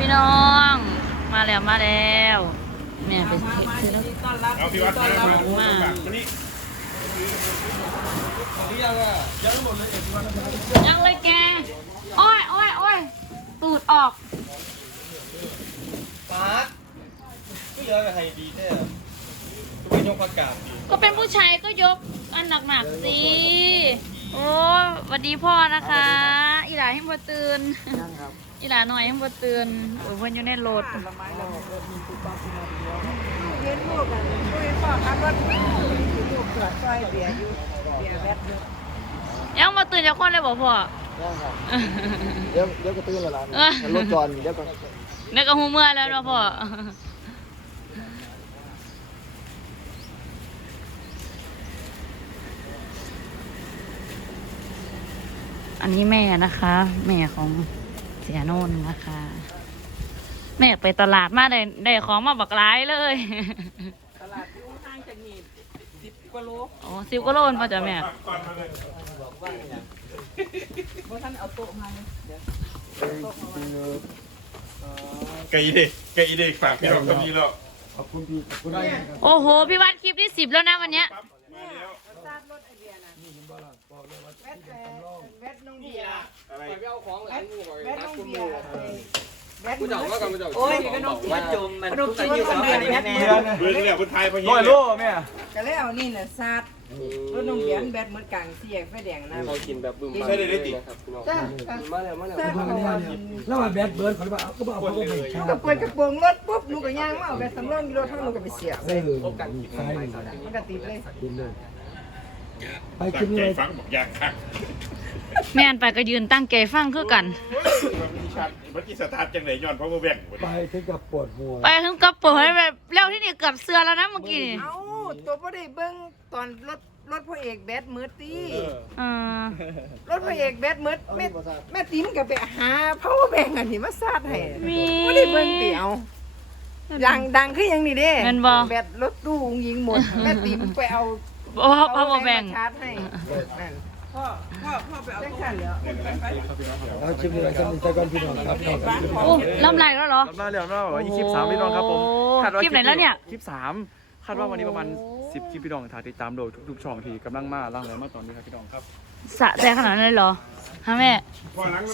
พี่น้อง มาแล้วมาแล้วแม่ไปซื้อแล้วเอาพี่วัดมามามามานี่ยังเลยแก โอ้ยโอ้ยโอ้ยตูดออกปาร์ตก็เยอะกับไฮดีแท้ทุกคนยกประกาศก็เป็นผู้ชายก็ยกอันหนักๆสิ โอ้สวัสดีพ่อนะคะ อีหลาให้บ่ตื่น อีหลาหน่อยให้บ่ตื่นโอ้ยเพิ่นอยู่ในรถเห็นลูกอะช่วยพ่อครับว่าลูกเกิดซอยเบียร์อยู่เบียร์แวดอยู่ยังบ่ตื่นจากคนเลยบ่พ่อเดี๋ยวเดี๋ยวก็ตื่นแล้วล่ะเออมันรถจอนเดี๋ยวก็นึกก็หูเมื่อแล้วเนาะพ่ออันนี้แม่นะคะ แม่ของ เสียโน่นนะคะ แม่ไปตลาดมาได้ได้ของมาบักร้ายเลย ตลาดอยู่ห่างจากนี่สิบกว่าโลโอ้สิบกิโลนพ่อจ้ะแม่ก่อนมาเลยเพราะท่านเอาโต๊ะมาเลยเดี๋ยวไก่เด็กไก่เด็กฝากพี่น้องก็มีแล้วขอบคุณพี่ขอบคุณพี่ครับ โอ้โห พี่วัดคลิปที่สิบแล้วนะวันเนี้ย ปั๊บมาแล้ว ซาดรถไอเบียร์น่ะ แวดแวดแวดน้องเบียร์อะไรไปเอาของหลังงูก่อนแวดน้องเบียร์แวดกูจะเอาว่ากันกูจะโอ้ยก็น้องว่าจมมันทุกคนอยู่กับแวดแวดเบื้อเนี่ยคนไทยพอเห็นร้อยโลแม่ก็เลยเอานี่น่ะซาดรถน้องเบียร์แวดเหมือนกลางสี่แยกไฟแดงนะเขากินแบบบึ้มใช่เลยได้ติจ้ามาแล้วมาแล้วซาดเอาอันแล้วมาแบดเบิร์ดเขาบอกเอาก็บอกเขาก็ไม่ใช่ก็เปิดกระโปรงรถปุ๊บหนูกก็ย่างมาเอาแวดสำรองอยู่รถทั้งหนูก็ไปเสียบเออใช่เลยมันก็ติดเลย กินเลย ไปตั้กินงใจเลยฟังบอกอยากคักแม่นไปก็ยืนตั้งใจฟังคือกันมันมีชัดเมื่อกี้สตาร์ทจังไหนย้อนเพราะว่าแบ่งไปถึงกับปวดหัวไปถึงกระเป๋าให้แบบเร็วที่นี่เกือบเสือแล้วนะเมื่อกี้นี่เอ้าตัวพ่อได้เบิ้งตอนรถรถพ่อเอกแบดมืดตีเออรถพ่อเอกแบดมืดแม่แม่ติ๋มก็ไปหาเพราะว่าแบ่งอันนี้มาซาดให้มีไม่ได้เบิ้งเดียวดังดังคือหยังนี่เด้แม่นบ่แบดรถตู้อุ้งยิงหมดแม่ติ๋มไปเอา โอ้พ่อบ่แบ่งชาร์จให้นั่นพ่อพ่อพ่อไปเอาตัวเหลือเอาชิมเลยสักนิดสักก่อนพี่น้องครับน้องครับโอ้ลำไรแล้วเหรอมาแล้วนะบอกว่าคลิปสามพี่น้องครับผมคลิปไหนแล้วเนี่ยคลิปสามคาดว่าวันนี้ประมาณสิบคลิปพี่น้องถ่ายติดตามโดยทุกๆช่องที่กำลังมาล่างเลยมาตอนนี้ครับพี่น้องครับสะใจขนาดนั้นเลยเหรอฮะแม่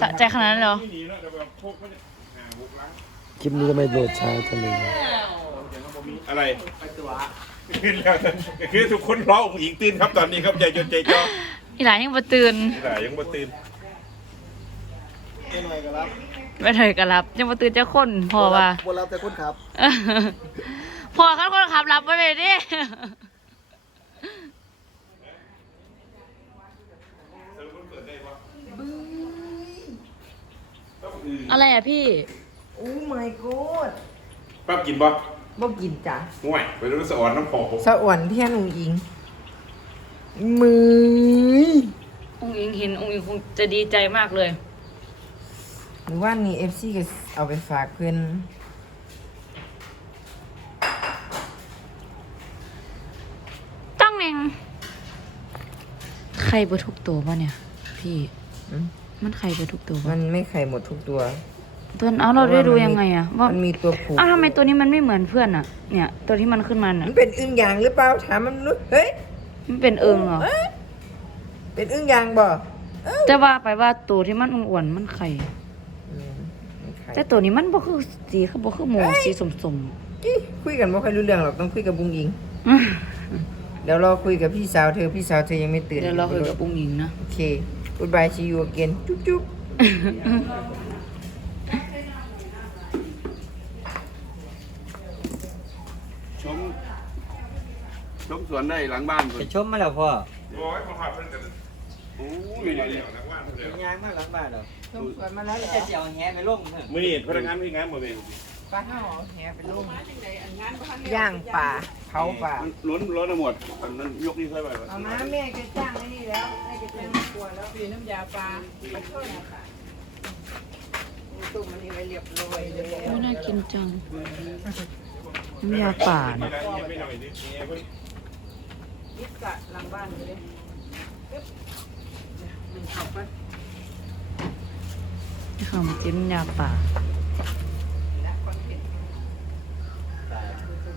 สะใจขนาดนั้นเหรอนี่นะแต่แบบพวกมันหาบุกล้างคลิปนี้ทำไมโหลดช้าจังเลยอะไร ขึ้นแล้วคือทุกคนร้ององค์หญิงตื่นครับตอนนี้ครับใจจนใจจ่ออีหลานยังบ่ตื่นแต่ยังบ่ตื่นไม่หน่อยก็รับไม่เถยกันรับ ยังบ่ตื่นจะคนพอว่าบนรับแต่คนขับเออพอคันคนขับรับไปเลยดิอะไรอะพี่ โอ้ my god ป้ากินบ่ บ่กินจ้ะห่วยไปรู้สะอ่อนน้ำพอสะอ่อนเที่ยนอุ้งอิง มือองค์อิงเห็นองค์อิงคงจะดีใจมากเลย หรือว่านี่เอฟซีก็เอาไปฝากเพื่อนตั้งเองใครเบอร์ทุกตัวป่ะเนี่ย พี่ อืมมันใครเบอร์ทุกตัวมัป่ะนไม่ไข่หมดทุกตัว ตัวเอาเราได้ดูยังไงอะว่ามันมีตัวผูกอ้าวทำไมตัวนี้มันไม่เหมือนเพื่อนอะเนี่ย ตัวที่มันขึ้นมาน่ะมันเป็นอึ่งยางหรือเปล่าถามมันรู้เฮ้ยมันเป็นเอิงเหรอเป็นอึ่งยางบ่เอ้าแต่ว่าไปว่าตัวที่มันอ้วนๆมันไข่อืมไม่ไข่แต่ตัวนี้มันบ่คือสีคือบ่คือหมูสีสมจี้คุยกันไม่ค่อยรู้เรื่องหรอกต้องคุยกับบุงอิงๆอื้อเดี๋ยวรอคุยกับพี่สาวเธอพี่สาวเธอยังไม่ตื่นเดี๋ยวเราคุยกับปุ้งหญิงนะโอเค goodbye see you again จุ๊บจุ๊บ ชม ชมสวนได้หลังบ้านไปชมมาแล้วพ่อโอ้ยมาพาเพิ่นกันโอ้ไม่ยได้แล้วนะว่าเดี๋ยวยางมาหลังบ้านเหรอต้องสวนมาแล้วเหรอจะเจียวแหไปลงเถอะมื้อนี้พนักงานมีงานบ่แม่นปลาเห่าเอาแหไปลงย่างป่าเผาป่ามันล้นล้นหมดอันนั้นยกนี่ใช่ไหมเอามาแม่แกจ้างไอ้นี่แล้วแม่แกจ้างครัวแล้วปีน้ำยาปลาปลาช่อนค่ะตุ้มมันนี่ไว้เรียบร้อยเลยไม่น่ากินจัง น้ำยาป่านะยิบกะหลังบ้านเลยหนึ่งขับไปขนมจิ้มยาป่า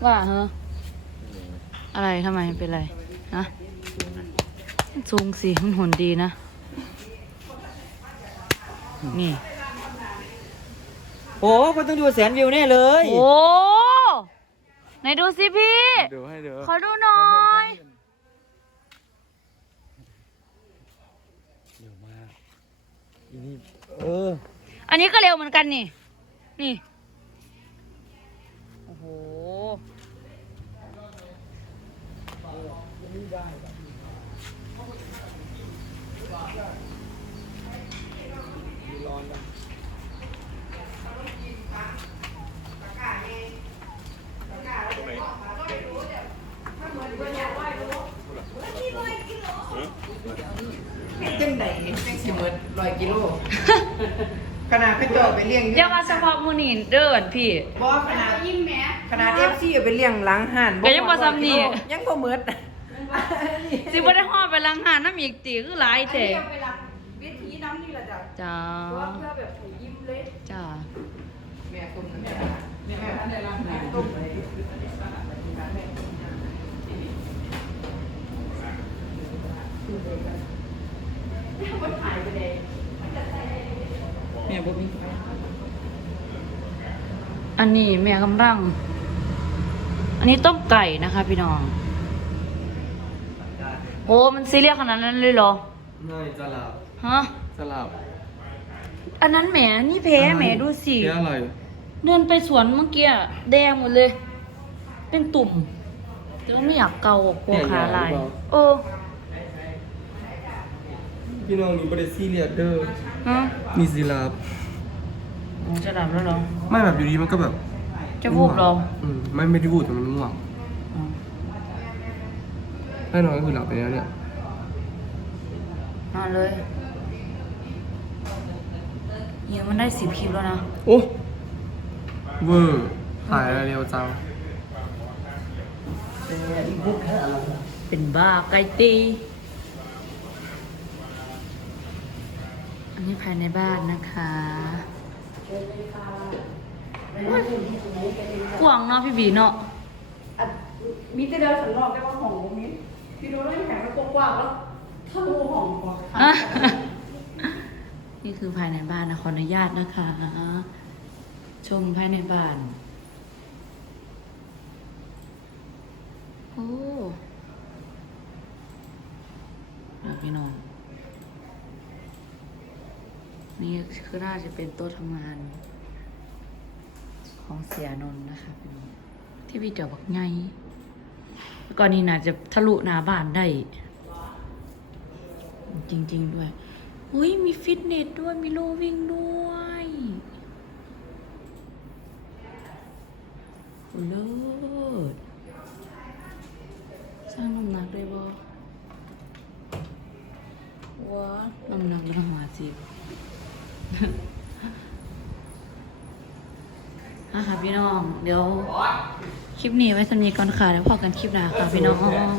ว่าเหรออะไรทำไมเป็นไรนะสูงสีมันหุ่นดีนะ นี่ โอ้คนต้องดูแสนวิวแน่เลย โอ้ ไหนดูสิพี่เดี๋ยวให้เดี๋ยวขอดูหน่อยเร็วมากอีนี่เออ อันนี้ก็เร็วเหมือนกันนี่ นี่ โอ้โหจังไดจังสิหมด ร้อยกิโลขนาดเขาเจาะไปเลี้ยงอย่ามาเฉพาะมูนี่เด้อพี่บ่ขนาดยิ่งแม่ขนาด FC เอาไปเลี้ยงหลังห่านก็ยังบ่ซ้ำนี่ ยังบ่หมดสิบ่ได้ห่อไปลังหาน้ำอีกตีคือหลายแท้ไปรับวิธีน้ำนี่ล่ะจ้ะจ้าเพื่อแบบให้ยิ้มเลยจ้าแม่คนนั้นจ้ะแม่คนนั้นแม่ต้มเลย แม่บ่มีอันนี้แม่กำลัง อันนี้ต้มไก่นะคะ พี่น้อง โอ้มันซีเรียสขนาดนั้นเลยเหรอน้อยจะหลับฮะ สลับอันนั้นแหมนี่แพ้แหมดูสิเพี้ยอะไรเดินไปสวนเมื่อกี้อะแดงหมดเลย เป็นตุ่มแต่ว่าไม่อยากเกาอะกลัวขาลายเออ พี่น้องนี่บ่ได้ซีเรียสเด้อฮะมีสิลับอ๋อจะดับแล้วเหรอ ไม่แบบอยู่ดีมันก็แบบจะวูบเหรอ อืมไม่ไม่ได้วูบแต่มันง่วงอ๋อแน่นอนก็คือหลับไปแล้วเนี่ยนอนเลยเฮียมันได้สิบคลิปแล้วนะ โอ้เวอร์ถ่ายอะไรเร็วจังเป็นบ้าไก่ตี นนี้ภายในบ้านนะคะกว้างเนาะพี่บีเนาะมีแต่เดินสันนอกได้ว่าห้องตรงนี้พี่ดูแล้วแข็งแล้วกว้างๆแล้วถ้าดูห้องกว่าอะนี่คือภายในบ้านนะขออนุญาตนะคะ ชมภายในบ้านโอ้เดี๋ยวพี่น้อง นี่คือน่าจะเป็นโต๊ะทำงาน ของเสียนนท์นะคะพี่น้องที่พี่เจ้าบอกไงแล้วก็นี่น่าจะทะลุหน้าบ้านได้ จริง ๆ ด้วยอุ้ยมีฟิตเนสด้วย มีโลวิ่งด้วยโอ้เลิศสร้างน้ำหนักได้บ่ว้าน้ำหนักมันต้องมาสิ อะค่ะพี่น้อง เดี๋ยว คลิปนี้ไว้สำนีก่อนค่ะ แล้วพอกันคลิปหน้าค่ะพี่น้อง